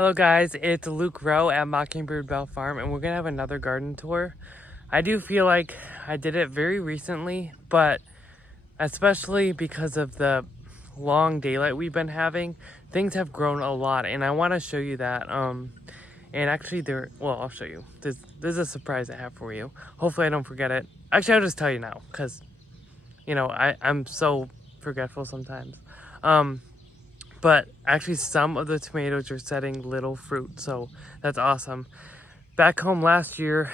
Hello guys, it's Luke Rowe at Mockingbird Bell Farm, and we're gonna have another garden tour. I do feel like I did it very recently, but especially because of the long daylight we've been having, things have grown a lot, and I want to show you that. And actually I'll show you. There's a surprise I have for you. Hopefully I don't forget it. Actually, I'll just tell you now, because, I'm so forgetful sometimes. But actually some of the tomatoes are setting little fruit, so that's awesome. Back home last year,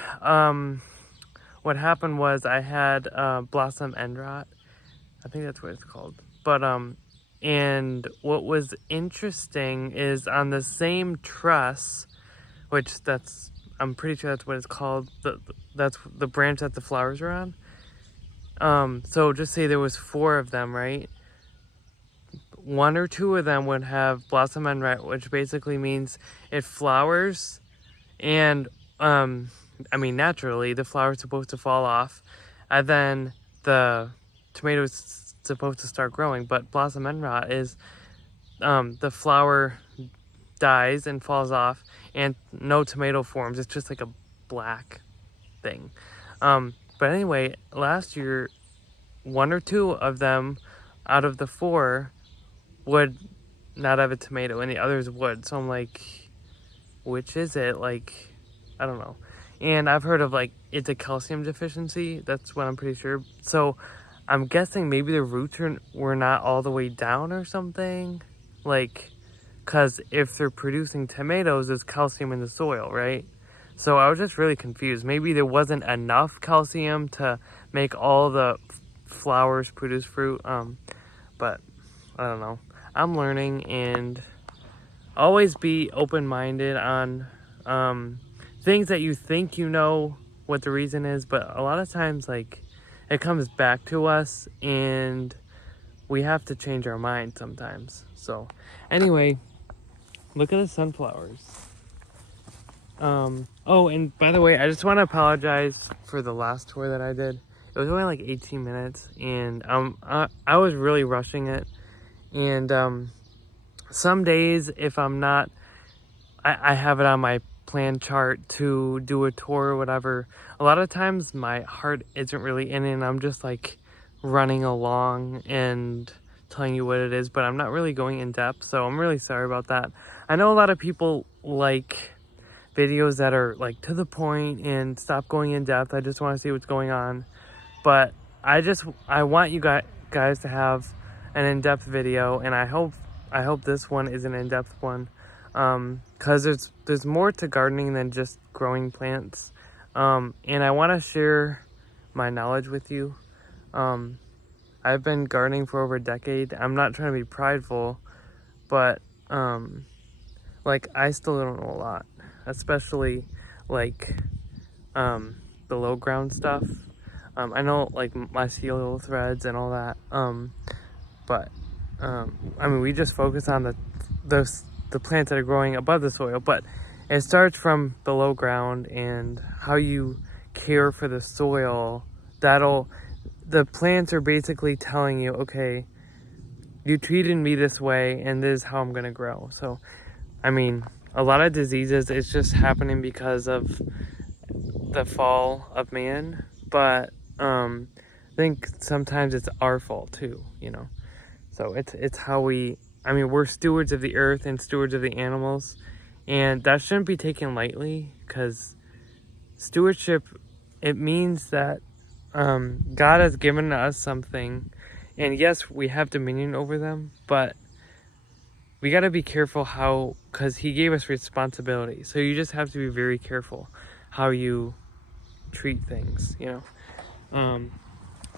what happened was I had blossom end rot. I think that's what it's called. But and what was interesting is on the same truss, which I'm pretty sure that's what it's called. That's the branch that the flowers are on. So just say there was 4 of them, right? 1 or 2 of them would have blossom end rot, which basically means it flowers, and naturally the flower's supposed to fall off, and then the tomato's supposed to start growing. But blossom end rot is the flower dies and falls off, and no tomato forms. It's just like a black thing. But anyway, last year 1 or 2 of them out of the 4 would not have a tomato, and the others would. So I'm like, which is it? Like, I don't know. And I've heard of, like, it's a calcium deficiency. That's what I'm pretty sure. So I'm guessing maybe the roots were not all the way down or something. Like, because if they're producing tomatoes, there's calcium in the soil, right? So I was just really confused. Maybe there wasn't enough calcium to make all the flowers produce fruit. But I don't know. I'm learning, and always be open-minded on things that you think you know what the reason is, but a lot of times, like, it comes back to us and we have to change our mind sometimes. So anyway, look at the sunflowers. Oh, and by the way, I just want to apologize for the last tour that I did. It was only like 18 minutes, and I was really rushing it. And some days, if I'm not, I have it on my plan chart to do a tour or whatever. A lot of times my heart isn't really in it, and I'm just like running along and telling you what it is, but I'm not really going in depth, so I'm really sorry about that. I know a lot of people like videos that are like to the point and stop going in depth. I just want to see what's going on, but I want you guys to have an in-depth video, and I hope this one is an in-depth one, because there's more to gardening than just growing plants, and I want to share my knowledge with you. I've been gardening for over a decade. I'm not trying to be prideful, but like, I still don't know a lot, especially like below ground stuff. I know, like, mycelial threads and all that, but we just focus on the plants that are growing above the soil, but it starts from below ground, and how you care for the soil. The plants are basically telling you, okay, you treated me this way, and this is how I'm gonna grow. So a lot of diseases, it's just happening because of the fall of man, but I think sometimes it's our fault too, So it's how we're stewards of the earth and stewards of the animals, and that shouldn't be taken lightly, because stewardship, it means that God has given us something, and yes, we have dominion over them, but we got to be careful because he gave us responsibility. So you just have to be very careful how you treat things,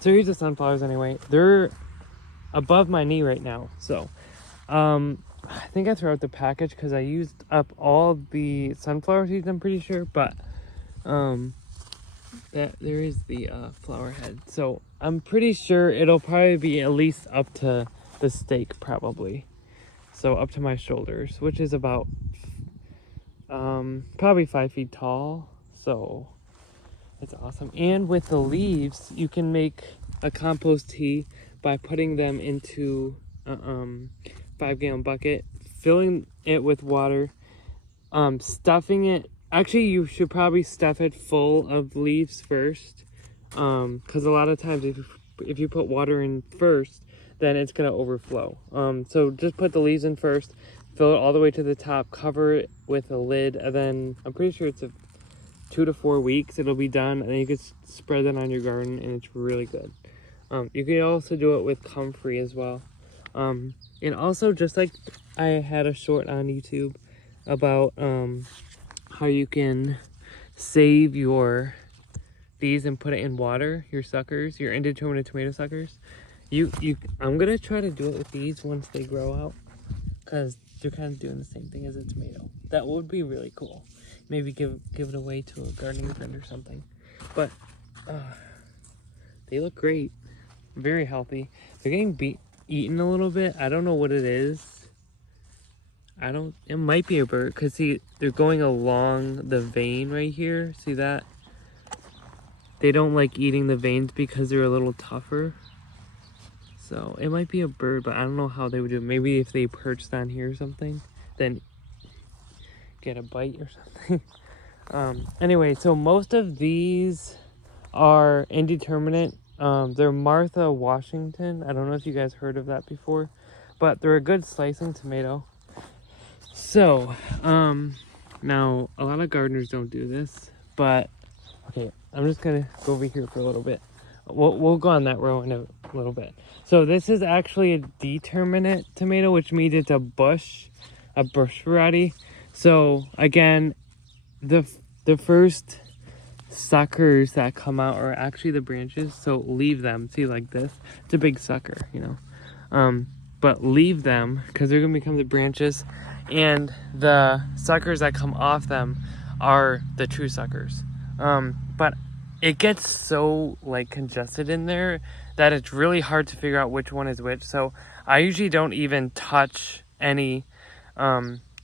So here's the sunflowers anyway. They're above my knee right now, so I think I threw out the package because I used up all the sunflower seeds, I'm pretty sure, but that there is the flower head, so I'm pretty sure it'll probably be at least up to the stake, probably, so up to my shoulders, which is about probably 5 feet tall. So it's awesome. And with the leaves, you can make a compost tea by putting them into a 5-gallon bucket, filling it with water, Stuffing it, actually you should probably stuff it full of leaves first, because a lot of times if you put water in first, then it's gonna overflow. So just put the leaves in first, fill it all the way to the top, cover it with a lid, and then I'm pretty sure it's 2 to 4 weeks it'll be done, and then you can spread it on your garden, and it's really good. You can also do it with comfrey as well. And also, just like I had a short on YouTube about how you can save these and put it in water, your suckers, your indeterminate tomato suckers. I'm gonna try to do it with these once they grow out, because they're kind of doing the same thing as a tomato. That would be really cool. Maybe give it away to a gardening friend or something. But they look great, very healthy. They're getting eaten a little bit. I don't know what it is. It might be a bird, because see, they're going along the vein right here. See that? They don't like eating the veins because they're a little tougher. So it might be a bird, but I don't know how they would do it. Maybe if they perched on here or something, then get a bite or something. Anyway, so most of these are indeterminate. They're Martha Washington. I don't know if you guys heard of that before, but they're a good slicing tomato. So, now a lot of gardeners don't do this, but okay, I'm just gonna go over here for a little bit. We'll go on that row in a little bit. So this is actually a determinate tomato, which means it's a bush variety. So again, the first suckers that come out are actually the branches, so leave them. See, like this, it's a big sucker, you know, but leave them because they're gonna become the branches, and the suckers that come off them are the true suckers. But it gets so like congested in there that it's really hard to figure out which one is which. So I usually don't even touch any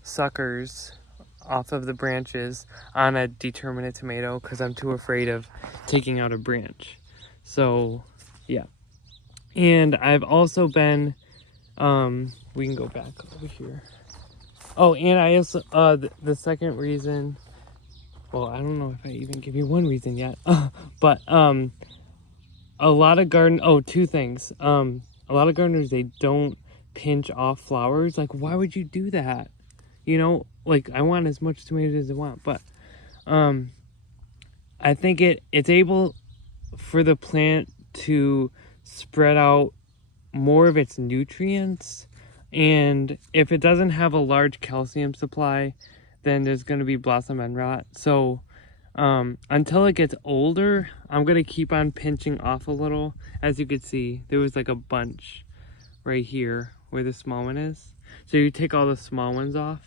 suckers off of the branches on a determinate tomato, because I'm too afraid of taking out a branch. So yeah, and I've also been we can go back over here. Oh, and I also the second reason, well, I don't know if I even give you one reason yet, but a lot of two things. A lot of gardeners, they don't pinch off flowers. Like, why would you do that? You know, like, I want as much tomatoes as I want, but I think it's able for the plant to spread out more of its nutrients, and if it doesn't have a large calcium supply, then there's going to be blossom end rot. So until it gets older, I'm going to keep on pinching off a little. As you can see, there was like a bunch right here where the small one is. So you take all the small ones off.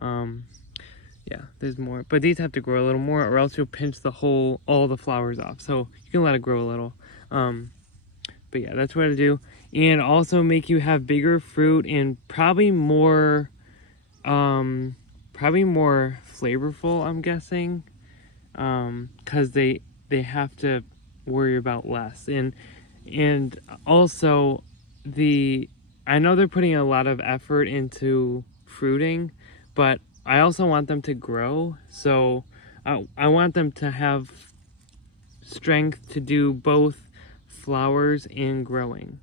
Yeah, there's more, but these have to grow a little more, or else you'll pinch all the flowers off. So you can let it grow a little. But yeah, that's what I do. And also make you have bigger fruit and probably more flavorful, I'm guessing, because they have to worry about less. And also I know they're putting a lot of effort into fruiting, but I also want them to grow. So I want them to have strength to do both flowers and growing.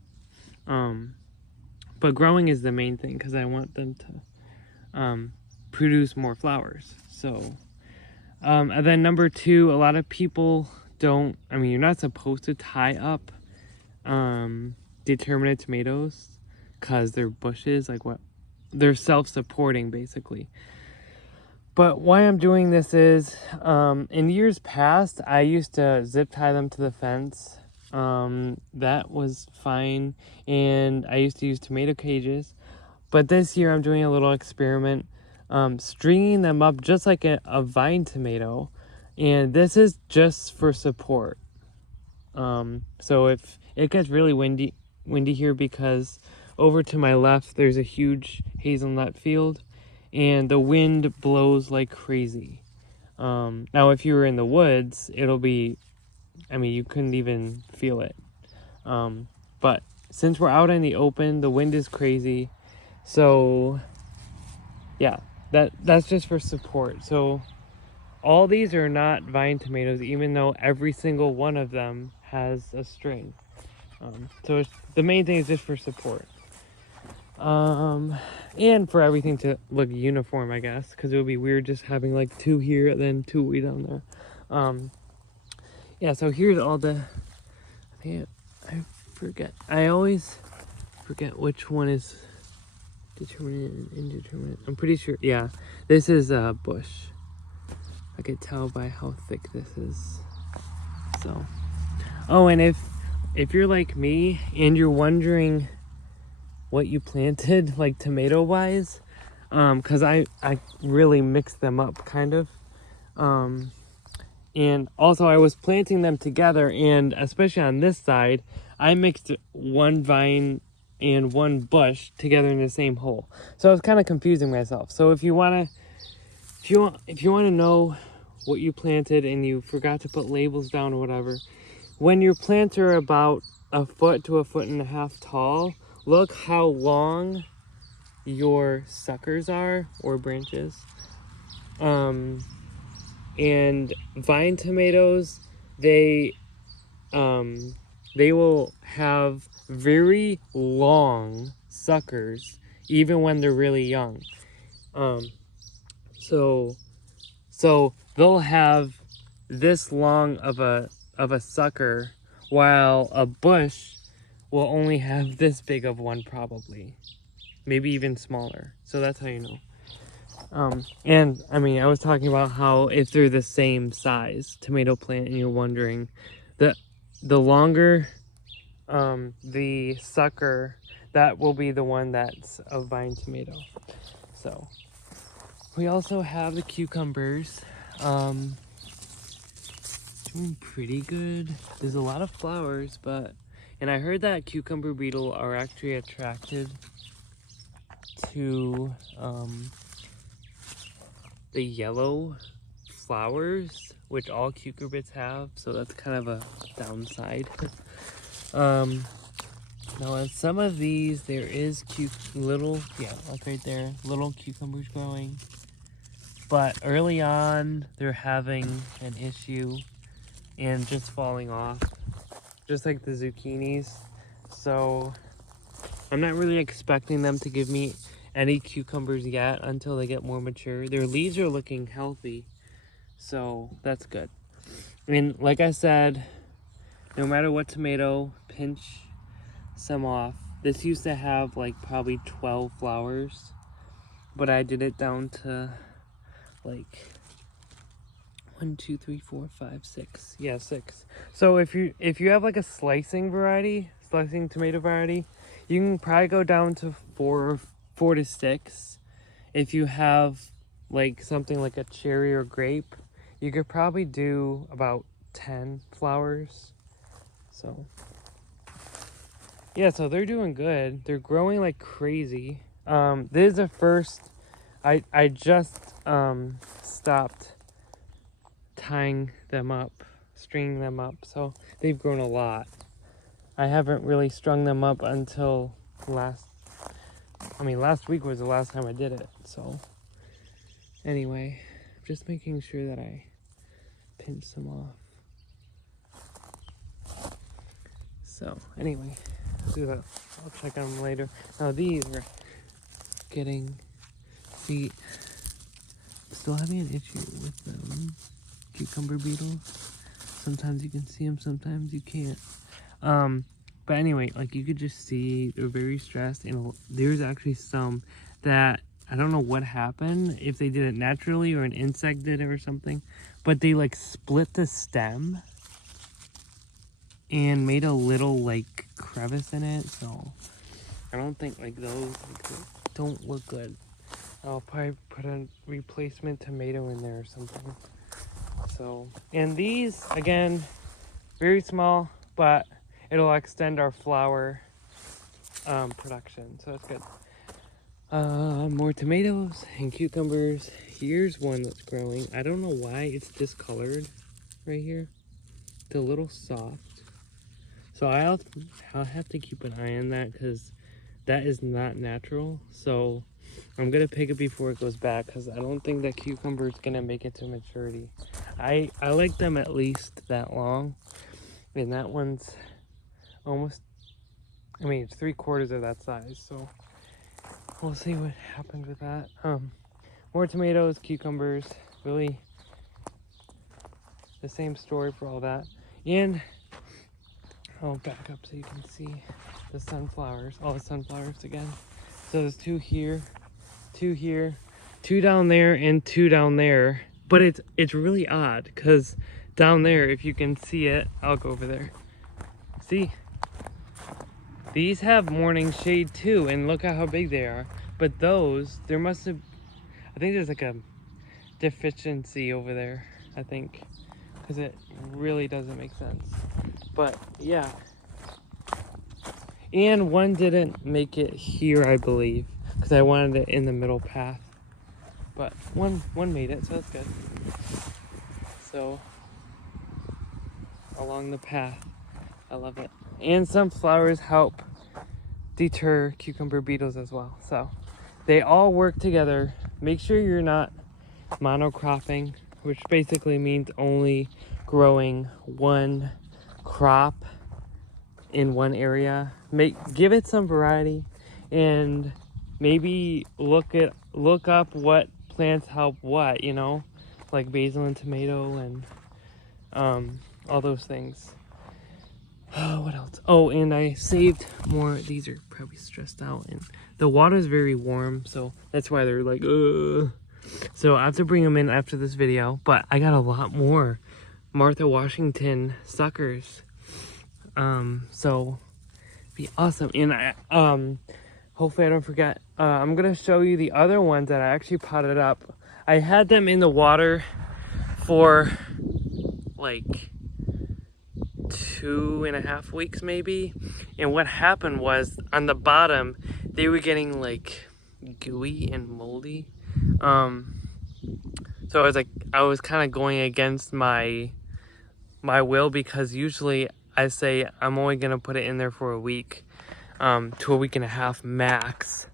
But growing is the main thing, because I want them to produce more flowers. So and then number 2, a lot of people you're not supposed to tie up determinate tomatoes, because they're bushes, they're self-supporting basically. But why I'm doing this is, in years past, I used to zip tie them to the fence. That was fine, and I used to use tomato cages. But this year I'm doing a little experiment, stringing them up just like a vine tomato, and this is just for support. So if it gets really windy here, because over to my left there's a huge hazelnut field, and the wind blows like crazy. Now if you were in the woods, it'll be, you couldn't even feel it. But since we're out in the open, the wind is crazy. So yeah, that's just for support. So all these are not vine tomatoes, even though every single one of them has a string. So the main thing is just for support. And for everything to look uniform, I guess, because it would be weird just having like 2 here and then 2 way down there. Yeah, so here's all the, I always forget which one is determinate and indeterminate. I'm pretty sure, yeah, this is a bush. I could tell by how thick this is. So, oh, and if you're like me and you're wondering what you planted, like tomato wise, because I really mixed them up kind of, and also I was planting them together, and especially on this side I mixed one vine and one bush together in the same hole, so I was kind of confusing myself. So if you want to know what you planted and you forgot to put labels down or whatever, when your plants are about 1 foot to 1.5 foot tall, look how long your suckers are, or branches. And vine tomatoes, they will have very long suckers even when they're really young. So they'll have this long of a sucker, while a bush will only have this big of one, probably, maybe even smaller. So that's how you know. And I mean, I was talking about how if they're the same size tomato plant and you're wondering, the longer the sucker, that will be the one that's a vine tomato. So we also have the cucumbers, doing pretty good. There's a lot of flowers, and I heard that cucumber beetle are actually attracted to the yellow flowers, which all cucurbits have, so that's kind of a downside. Now on some of these there is little, yeah, like right there, little cucumbers growing, but early on they're having an issue and just falling off, just like the zucchinis. So I'm not really expecting them to give me any cucumbers yet until they get more mature. Their leaves are looking healthy, so that's good. And like I said, no matter what tomato, pinch some off. This used to have like probably 12 flowers, but I did it down to like 1, 2, 3, 4, 5, 6. Yeah, 6. So if you have like a slicing tomato variety, you can probably go down to 4 to 6. If you have like something like a cherry or grape, you could probably do about 10 flowers. So yeah, so they're doing good. They're growing like crazy. This is the first, I just stopped tying them up, stringing them up, so they've grown a lot. I haven't really strung them up until last week was the last time I did it. So anyway, I'm just making sure that I pinch some off. So anyway, I'll do that. I'll check on them later. Now these are getting, see, I'm still having an issue with them. Cucumber beetles. Sometimes you can see them, sometimes you can't. But anyway, like you could just see they're very stressed, and there's actually some that I don't know what happened, if they did it naturally or an insect did it or something, but they like split the stem and made a little like crevice in it. So I don't think like those don't look good. I'll probably put a replacement tomato in there or something. So, and these again, very small, but it'll extend our flower production, so that's good. More tomatoes and cucumbers. Here's one that's growing. I don't know why it's discolored right here. It's a little soft. So I'll have to keep an eye on that, because that is not natural. So I'm gonna pick it before it goes back because I don't think that cucumber is gonna make it to maturity. I like them at least that long, and that one's almost, I mean, it's 3/4 of that size, so we'll see what happens with that. More tomatoes, cucumbers, really the same story for all that. And I'll back up so you can see the sunflowers, all the sunflowers again. So there's 2 here, 2 here, 2 down there, and 2 down there. But it's really odd because down there, if you can see it, I'll go over there. See? These have morning shade too, and look at how big they are. But those, there must have, I think there's like a deficiency over there, I think, because it really doesn't make sense. But yeah. And one didn't make it here, I believe, because I wanted it in the middle path. But one made it, so that's good. So, along the path, I love it. And some flowers help deter cucumber beetles as well. So, they all work together. Make sure you're not monocropping, which basically means only growing one crop in one area. Give it some variety, and maybe look up what plants help what, you know, like basil and tomato and all those things. What else? Oh, and I saved more. These are probably stressed out, and the water is very warm, so that's why they're like, ugh. So I have to bring them in after this video, but I got a lot more Martha Washington suckers. So be awesome. And I hopefully I don't forget, I'm gonna show you the other ones that I actually potted up. I had them in the water for like 2.5 weeks maybe, and what happened was on the bottom they were getting like gooey and moldy. So I was kind of going against my will, because usually I say I'm only gonna put it in there for a week to 1.5 weeks max.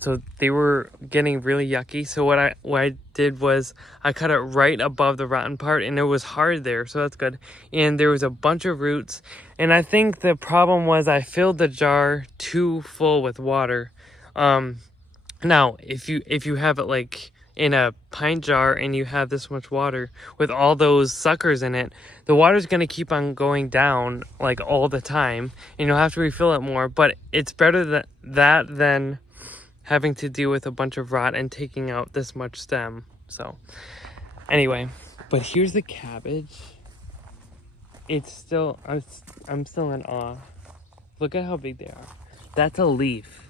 So they were getting really yucky. So what I did was I cut it right above the rotten part, and it was hard there, so that's good. And there was a bunch of roots, and I think the problem was I filled the jar too full with water. Now if you have it like in a pint jar and you have this much water with all those suckers in it, the water's going to keep on going down like all the time, and you'll have to refill it more. But it's better than having to deal with a bunch of rot and taking out this much stem. So anyway, but here's the cabbage. It's still, I'm still in awe. Look at how big they are. That's a leaf.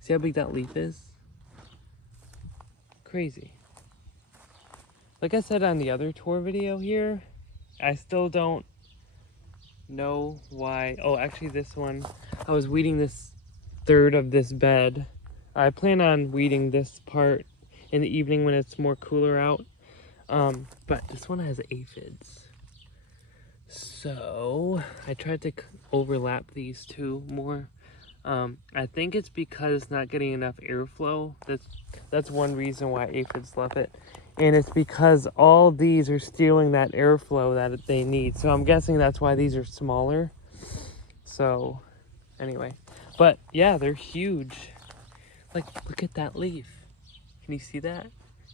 See how big that leaf is? Crazy. Like I said on the other tour video here, I still don't know why. Oh, actually this one, I was weeding this third of this bed. I plan on weeding this part in the evening when it's more cooler out. But this one has aphids. So I tried to overlap these two more. I think it's because it's not getting enough airflow. That's one reason why aphids love it. And it's because all these are stealing that airflow that they need. So I'm guessing that's why these are smaller. So anyway, but yeah, they're huge. Like, look at that leaf. Can you see that?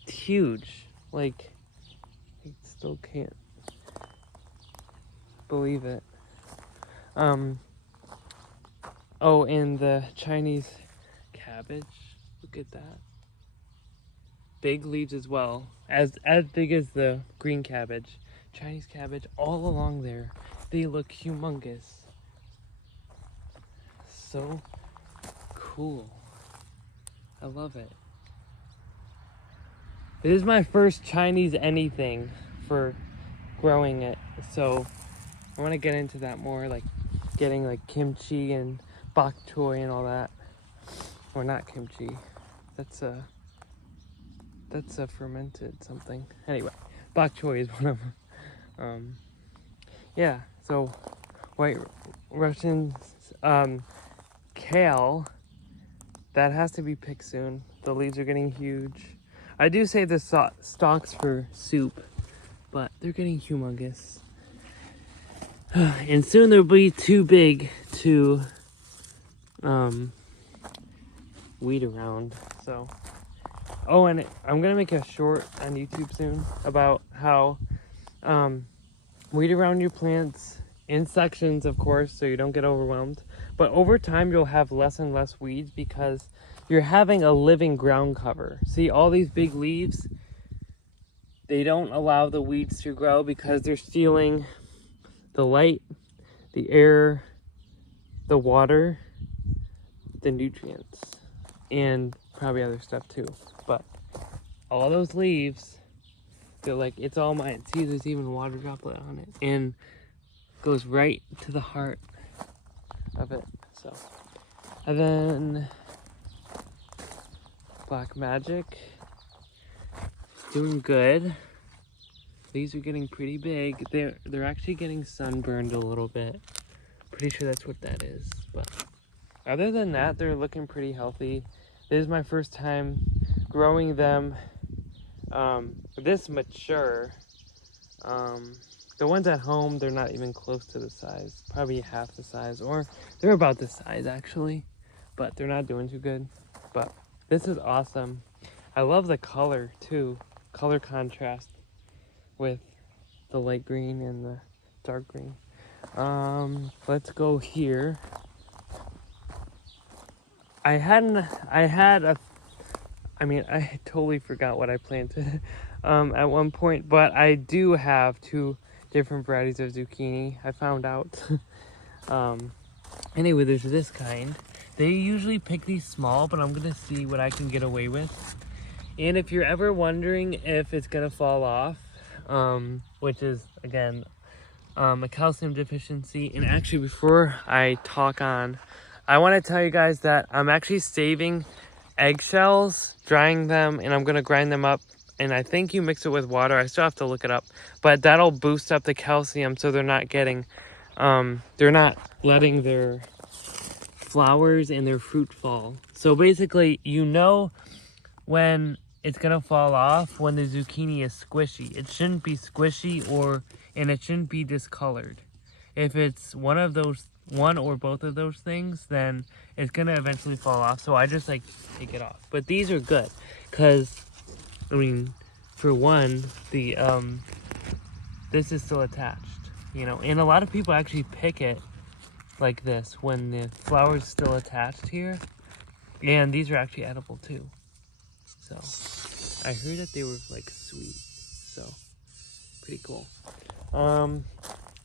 It's huge. Like, I still can't believe it. Oh, and the Chinese cabbage. Look at that. Big leaves as well. As big as the green cabbage. Chinese cabbage all along there. They look humongous. So cool. I love it. This is my first Chinese anything for growing it. So I want to get into that more, like getting like kimchi and bok choy and all that. Or not kimchi. That's a fermented something. Anyway, bok choy is one of them. Yeah, so white Russian kale that has to be picked soon. The leaves are getting huge. I do save the stalks for soup, but they're getting humongous. And soon they'll be too big to weed around. So, oh, and I'm gonna make a short on YouTube soon about how weed around your plants in sections, of course, so you don't get overwhelmed. But over time, you'll have less and less weeds because you're having a living ground cover. See, all these big leaves, they don't allow the weeds to grow because they're stealing the light, the air, the water, the nutrients, and probably other stuff too. But all those leaves, they're like, it's all mine. See, there's even water droplet on it, and goes right to the heart of it. So, and then Black Magic is doing good. These are getting pretty big. They're actually getting sunburned a little bit. Pretty sure that's what that is. But other than that, they're looking pretty healthy. This is my first time growing them this mature. The ones at home, they're not even close to the size. Probably half the size, or they're about the size actually. But they're not doing too good. But this is awesome. I love the color too. Color contrast with the light green and the dark green. Let's go here. I totally forgot what I planted at one point, but I do have 2 different varieties of zucchini, I found out. Anyway, there's this kind. They usually pick these small, but I'm gonna see what I can get away with. And if you're ever wondering if it's gonna fall off, which is, again, a calcium deficiency. And actually, before I talk on, I want to tell you guys that I'm actually saving eggshells, drying them, and I'm going to grind them up. And I think you mix it with water. I still have to look it up. But that'll boost up the calcium so they're not getting, they're not letting their flowers and their fruit fall. So basically, you know when it's going to fall off when the zucchini is squishy. It shouldn't be squishy and it shouldn't be discolored. If it's one or both of those things, then it's going to eventually fall off. So I just like take it off. But these are good because, I mean, for one, the this is still attached, you know. And a lot of people actually pick it like this when the flower's still attached here. And these are actually edible too. So, I heard that they were like sweet, so pretty cool.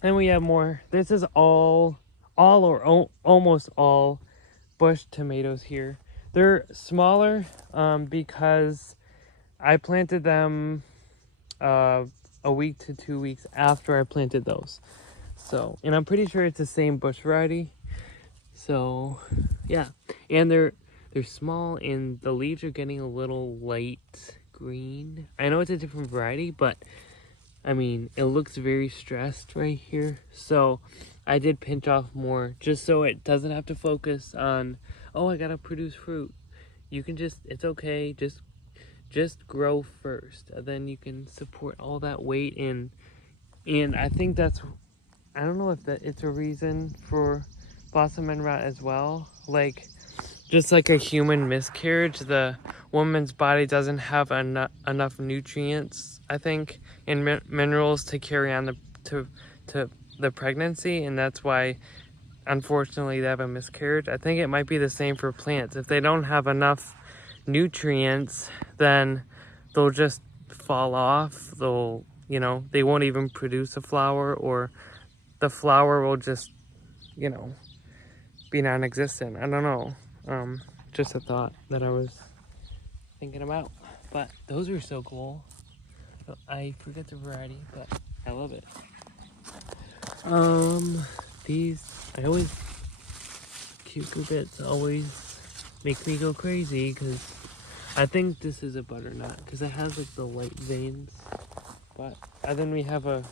Then we have more. This is all or almost all bush tomatoes here. They're smaller because I planted them a week to 2 weeks after I planted those. So, and I'm pretty sure it's the same bush variety. So, yeah, and they're small and the leaves are getting a little light green. I know it's a different variety, but I mean, it looks very stressed right here. So I did pinch off more just so it doesn't have to focus on, oh, I gotta produce fruit. You can just, it's okay, just grow first. And then you can support all that weight in. And I think that's, I don't know if it's a reason for blossom end rot as well. Like, just like a human miscarriage, the woman's body doesn't have enough nutrients, I think, and minerals to carry on to the pregnancy, and that's why, unfortunately, they have a miscarriage. I think it might be the same for plants. If they don't have enough nutrients, then they'll just fall off. They'll, you know, they won't even produce a flower, or the flower will just, you know, be non-existent. I don't know. Just a thought that I was thinking about. But those are so cool. I forget the variety, but I love it. These, cucurbits always make me go crazy because I think this is a butternut because it has like the light veins. But then we have a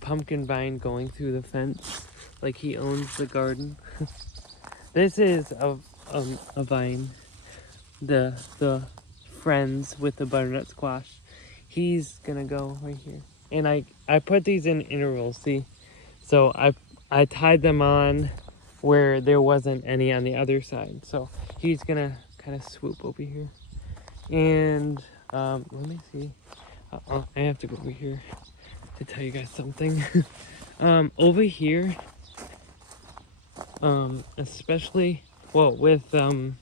pumpkin vine going through the fence, like he owns the garden. This is a vine the friends with the butternut squash. He's gonna go right here. And I put these in intervals, see? So I tied them on where there wasn't any on the other side. So he's gonna kind of swoop over here. And let me see. I have to go over here to tell you guys something. Over here, especially, well, with, so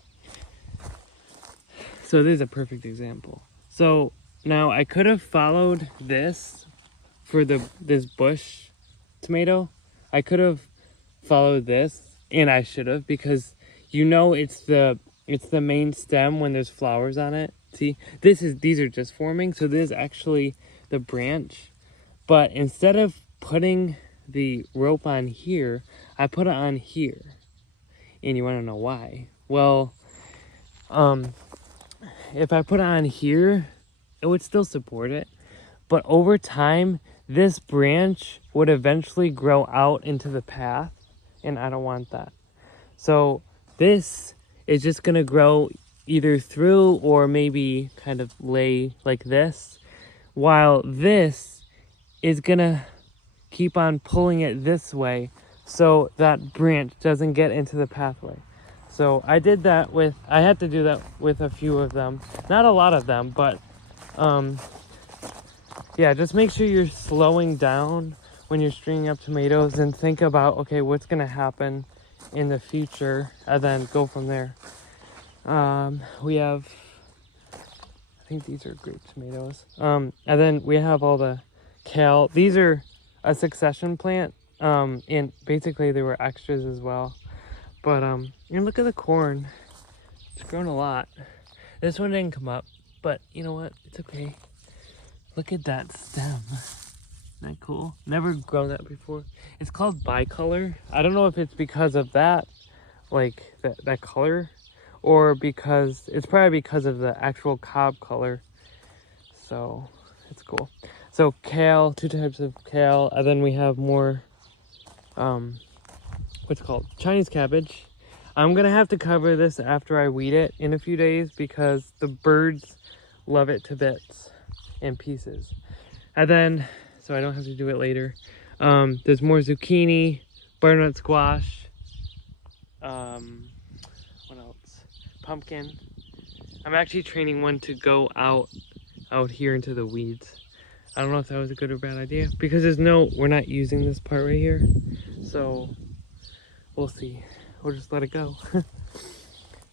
this is a perfect example. So now I could have followed this for this bush tomato. I could have followed this, and I should have, because you know it's the main stem when there's flowers on it. See, these are just forming, so this is actually the branch. But instead of putting the rope on here, I put it on here. And you want to know why? Well, if I put it on here, it would still support it. But over time, this branch would eventually grow out into the path, and I don't want that. So this is just going to grow either through or maybe kind of lay like this, while this is going to keep on pulling it this way so that branch doesn't get into the pathway. So I did that I had to do that with a few of them. Not a lot of them, but yeah, just make sure you're slowing down when you're stringing up tomatoes and think about, okay, what's gonna happen in the future, and then go from there. We have, I think these are grape tomatoes. And then we have all the kale. These are a succession plant, and basically they were extras as well. But and look at the corn. It's grown a lot. This one didn't come up, but you know what? It's okay. Look at that stem. Isn't that cool? Never grown that before. It's called bicolor. I don't know if it's because of that, like that color, or because it's probably because of the actual cob color. So it's cool. So kale, 2 types of kale, and then we have more what's it called? Chinese cabbage. I'm gonna have to cover this after I weed it in a few days because the birds love it to bits and pieces. And then, so I don't have to do it later. There's more zucchini, butternut squash, what else? Pumpkin. I'm actually training one to go out here into the weeds. I don't know if that was a good or bad idea because we're not using this part right here. So we'll see. We'll just let it go.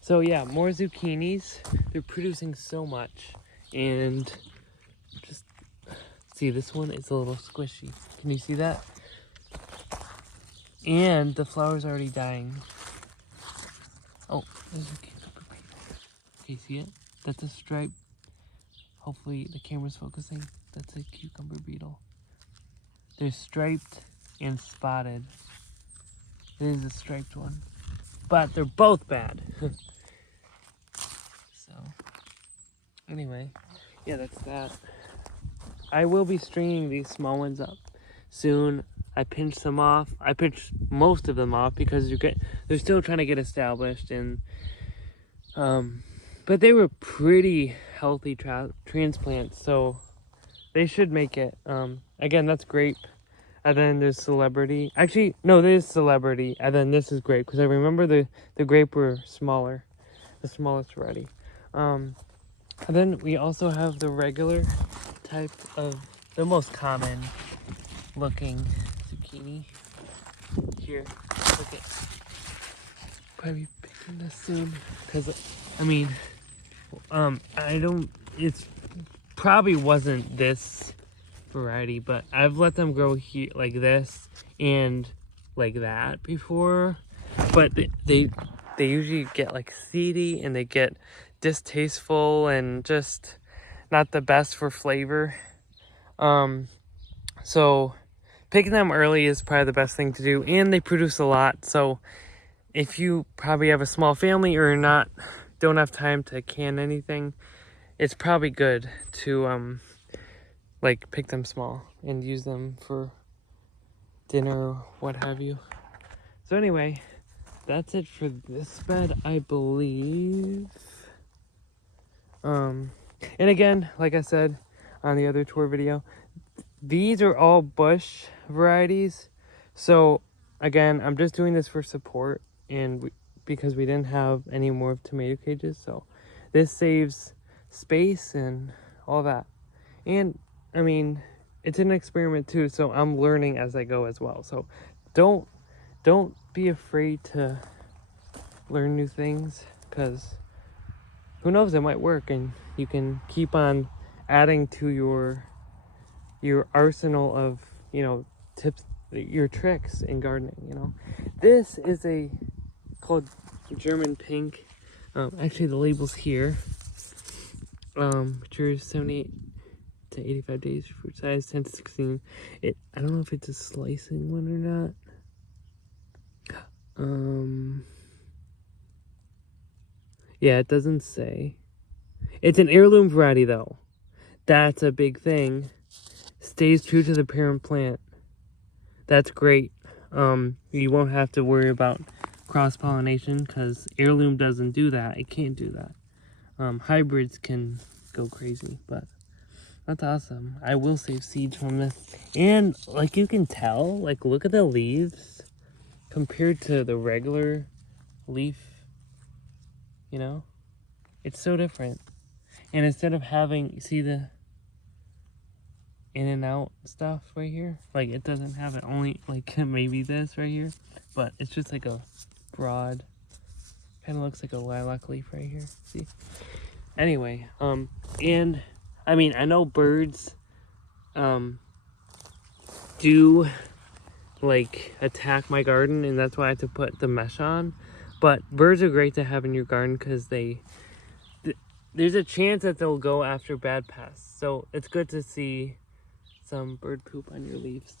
So yeah, more zucchinis. They're producing so much. And just see, this one is a little squishy. Can you see that? And the flower's already dying. Oh, there's a cucumber beetle. Okay, see it? That's a stripe. Hopefully the camera's focusing. That's a cucumber beetle. They're striped and spotted. This is a striped one. But they're both bad. So, anyway, yeah, that's that. I will be stringing these small ones up soon. I pinched some off. I pinched most of them off because they're still trying to get established, and but they were pretty healthy transplants, so they should make it. Again, that's grape, and then there's celebrity. Actually, no, there's celebrity, and then this is grape because I remember the grape were smaller, the smallest variety. And then we also have the regular type of the most common looking zucchini. Here, look at. Probably picking this soon because I mean, it's probably wasn't this variety, but I've let them grow here like this and like that before, but they usually get like seedy and they get distasteful and just not the best for flavor. So picking them early is probably the best thing to do, and they produce a lot. So if you probably have a small family or don't have time to can anything, it's probably good to like pick them small and use them for dinner or what have you. So anyway, that's it for this bed, I believe. And again, like I said on the other tour video, these are all bush varieties. So again, I'm just doing this for support and because we didn't have any more tomato cages. So this saves space and all that. And I mean, it's an experiment too. So I'm learning as I go as well. So don't be afraid to learn new things, because who knows, it might work and you can keep on adding to your arsenal of, you know, tips, your tricks in gardening, you know. This is called German pink. Actually the label's here. Matures 78 to 85 days, fruit size 10 to 16. I don't know if it's a slicing one or not. Yeah, it doesn't say. It's an heirloom variety though. That's a big thing. Stays true to the parent plant. That's great. You won't have to worry about cross-pollination because heirloom doesn't do that. It can't do that. Hybrids can go crazy, but that's awesome. I will save seeds from this. And like you can tell, like look at the leaves compared to the regular leaf, you know? It's so different. And instead of having, see the in and out stuff right here, like it doesn't have it, only like maybe this right here, but it's just like a broad, kind of looks like a lilac leaf right here. See? Anyway, and I mean, I know birds do like attack my garden, and that's why I had to put the mesh on. But birds are great to have in your garden because there's a chance that they'll go after bad pests. So it's good to see some bird poop on your leaves.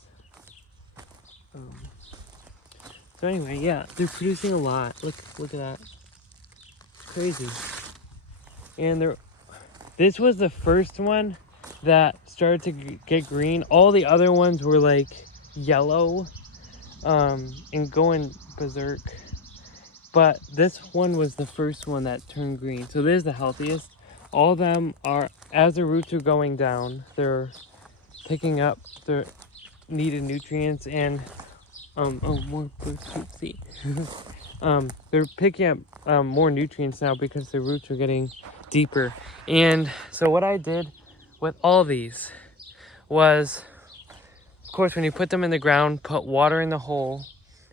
So anyway, yeah, they're producing a lot. Look at that. It's crazy. And this was the first one that started to get green. All the other ones were like yellow and going berserk. But this one was the first one that turned green. So this is the healthiest. All of them are, as the roots are going down, they're picking up the needed nutrients and more bird poop. See. They're picking up more nutrients now because the roots are getting deeper. And so what I did with all these was, of course, when you put them in the ground, put water in the hole,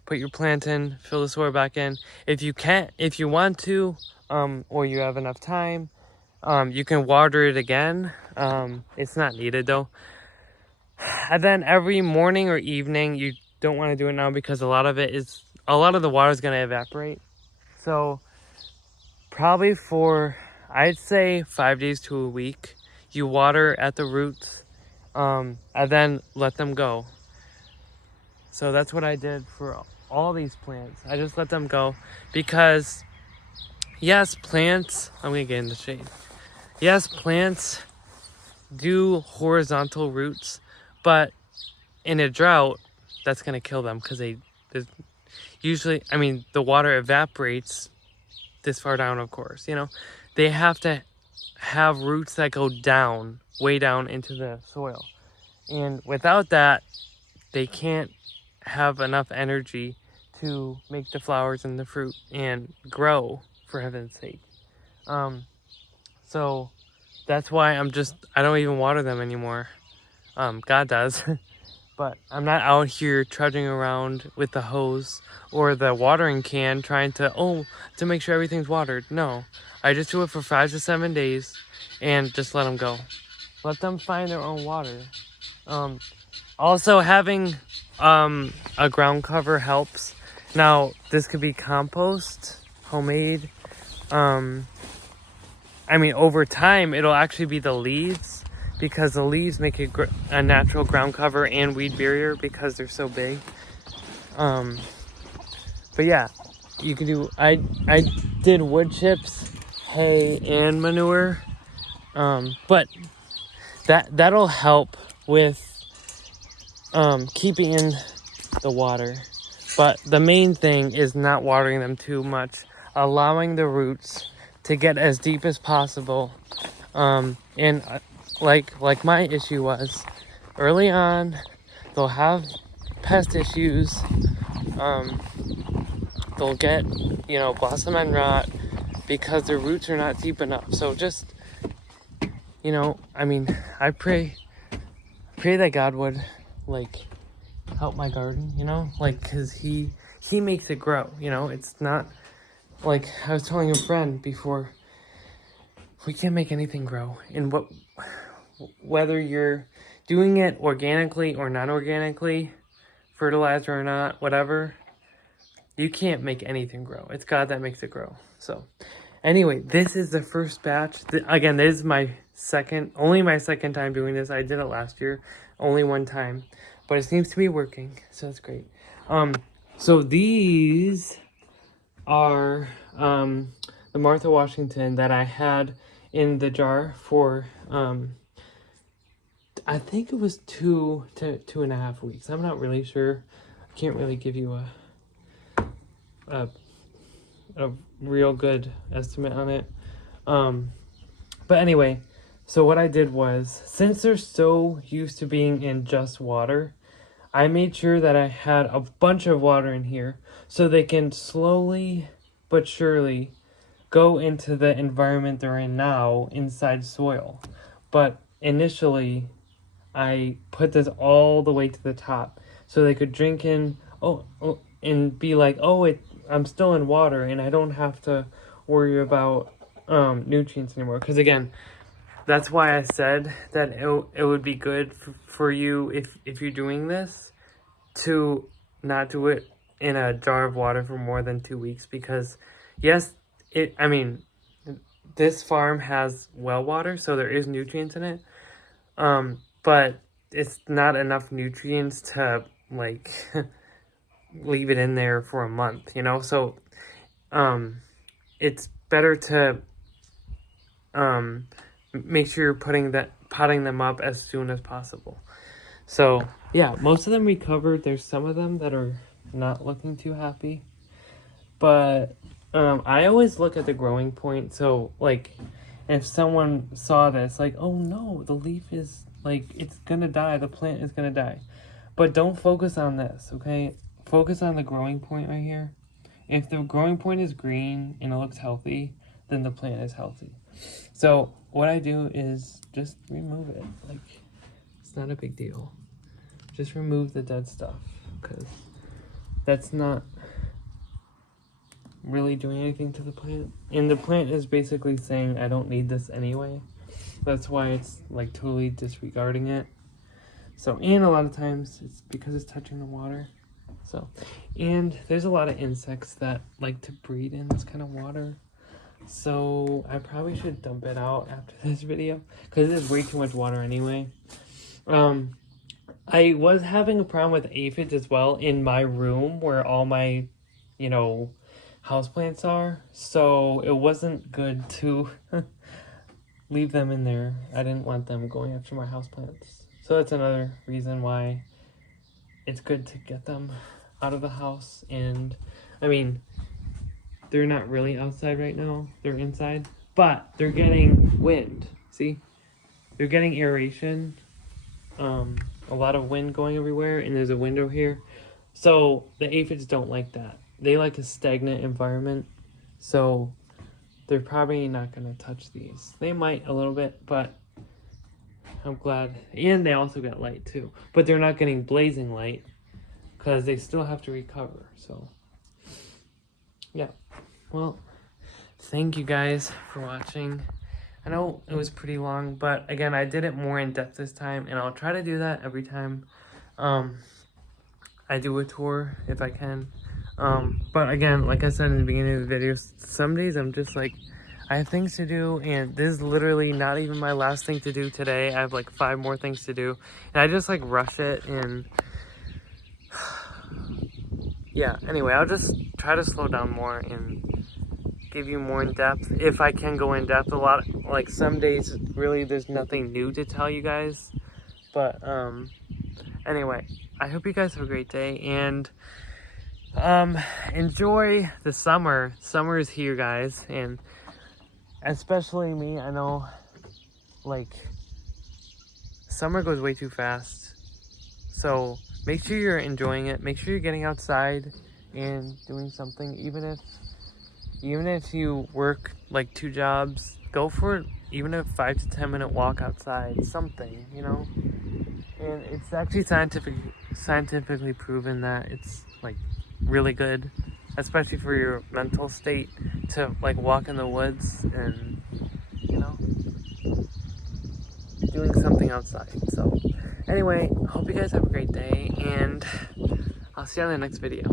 put your plant in, fill the soil back in. If you want to, or you have enough time, you can water it again. It's not needed though. And then every morning or evening, you don't want to do it now because a lot of the water is going to evaporate. So probably for, I'd say 5 days to a week, you water at the roots, and then let them go. So that's what I did for all these plants. I just let them go because yes, plants, I'm gonna get in the shade. Yes, plants do horizontal roots, but in a drought, that's gonna kill them because usually, I mean, the water evaporates this far down, of course, you know. They have to have roots that go down, way down into the soil. And without that, they can't have enough energy to make the flowers and the fruit and grow, for heaven's sake. So that's why I don't even water them anymore. God does. But I'm not out here trudging around with the hose or the watering can trying to make sure everything's watered. No, I just do it for 5 to 7 days and just let them go. Let them find their own water. Also, having a ground cover helps. Now, this could be compost, homemade. I mean, over time, it'll actually be the leaves, because the leaves make a natural ground cover and weed barrier because they're so big. But yeah, you can do, I did wood chips, hay, and manure. But that'll help with keeping in the water. But the main thing is not watering them too much, allowing the roots to get as deep as possible And like my issue was early on, they'll have pest issues. They'll get, blossom end rot because their roots are not deep enough. So just, I pray that God would help my garden, cause he makes it grow, it's not like I was telling a friend before, we can't make anything grow. And whether you're doing it organically or non-organically, fertilizer or not, whatever, you can't make anything grow. It's God that makes it grow. So anyway, this is the first batch. Again, this is only my second time doing this. I did it last year, only one time, but it seems to be working. So that's great. So these are the Martha Washington that I had in the jar for I think it was 2 to 2.5 weeks. I'm not really sure. I can't really give you a real good estimate on it. But anyway, so what I did was, since they're so used to being in just water, I made sure that I had a bunch of water in here so they can slowly but surely go into the environment they're in now inside soil. But initially, I put this all the way to the top so they could drink in, and be like, I'm still in water and I don't have to worry about nutrients anymore. Because again, that's why I said that it would be good for you if you're doing this to not do it in a jar of water for more than 2 weeks. Because yes, this farm has well water, so there is nutrients in it. But it's not enough nutrients to leave it in there for a month, so it's better to make sure you're potting them up as soon as possible. So yeah, most of them recovered. There's some of them that are not looking too happy, but I always look at the growing point. So if someone saw this, oh no, the leaf is it's gonna die, the plant is gonna die. But don't focus on this, okay? Focus on the growing point right here. If the growing point is green and it looks healthy, then the plant is healthy. So what I do is just remove it. It's not a big deal. Just remove the dead stuff, because that's not really doing anything to the plant. And the plant is basically saying, I don't need this anyway. That's why it's totally disregarding it. So, and a lot of times it's because it's touching the water. So, and there's a lot of insects that like to breed in this kind of water. So I probably should dump it out after this video, because it is way too much water anyway. I was having a problem with aphids as well in my room where all my, houseplants are. So it wasn't good to leave them in there. I didn't want them going after my houseplants. So that's another reason why it's good to get them out of the house. And they're not really outside right now. They're inside, but they're getting wind. See? They're getting aeration. A lot of wind going everywhere, and there's a window here. So the aphids don't like that. They like a stagnant environment. So they're probably not going to touch these. They might a little bit, but I'm glad. And they also get light too. But they're not getting blazing light because they still have to recover. So yeah. Well, thank you guys for watching. I know it was pretty long, but again, I did it more in depth this time, and I'll try to do that every time I do a tour if I can. But again, like I said in the beginning of the video, some days I'm just I have things to do, and this is literally not even my last thing to do today. I have 5 more things to do, and I just rush it. And yeah, anyway, I'll just try to slow down more and give you more in depth if I can go in depth. A lot, some days really there's nothing new to tell you guys. But anyway, I hope you guys have a great day, and enjoy the summer. Summer is here, guys, and especially me. I know like, summer goes way too fast. So make sure you're enjoying it. Make sure you're getting outside and doing something. Even if you work like 2 jobs, go for even a 5 to 10 minute walk outside. Something, you know. And it's actually scientifically proven that it's like really good, especially for your mental state, to like walk in the woods and, you know, doing something outside. So anyway, hope you guys have a great day, and I'll see you on the next video.